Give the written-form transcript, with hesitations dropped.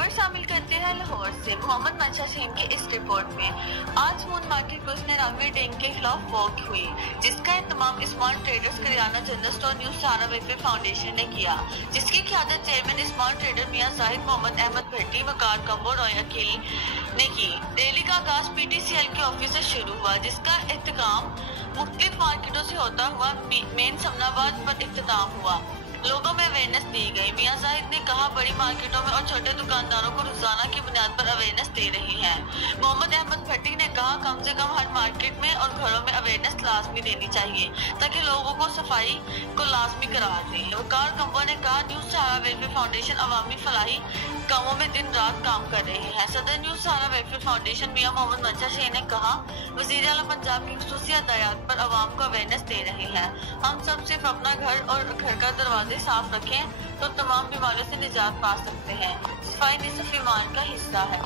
खबर शामिल करते हैं लाहौर से। मोहम्मद मंशा शहीन की इस रिपोर्ट में आज मून मार्केट को 99वें डेंग के खिलाफ वॉक हुई, जिसका एहतमाम स्मार्ट ट्रेडर्स करियाना general store new Sahara welfare foundation ने किया, जिसकी क़यादत चेयरमैन स्मार्ट ट्रेडर मियां जाहिद मोहम्मद अहमद भट्टी वकार कम्बो रॉय अकील ने की। रैली का आगाज PTCL के ऑफिस से शुरू हुआ, जिसका एहतमाम मुख्तलिफ मार्केटों से होता हुआ मेन समनाबाद पर इख्तिताम हुआ। लोगों में अवेयरनेस दी गई। मियां जाहिद ने कहा, बड़ी मार्केटों में और छोटे दुकानदारों को रोजाना की बुनियाद पर अवेयरनेस दे रही है। मोहम्मद अहमद भट्टी ने कहा, कम से कम हर मार्केट में और घरों में अवेयरनेस लाजमी देनी चाहिए ताकि लोगों को सफाई को लाजमी करार दें। वकार कम्बो ने कहा, न्यू सहारा वेलफेयर फाउंडेशन अवामी फलाही कामों में दिन रात काम कर रही है। सदर न्यू सहारा वेलफेयर फाउंडेशन मियां मोहम्मद मंशा शहीन ने कहा, वज़ीर आला पंजाब की खुसूसी हदायत पर अवाम को अवेयरनेस दे रहे हैं। हम सब सिर्फ अपना घर और घर का दरवाजे साफ रखें तो तमाम बीमारियों से निजात पा सकते हैं। सफाई निस्फ ईमान का हिस्सा है।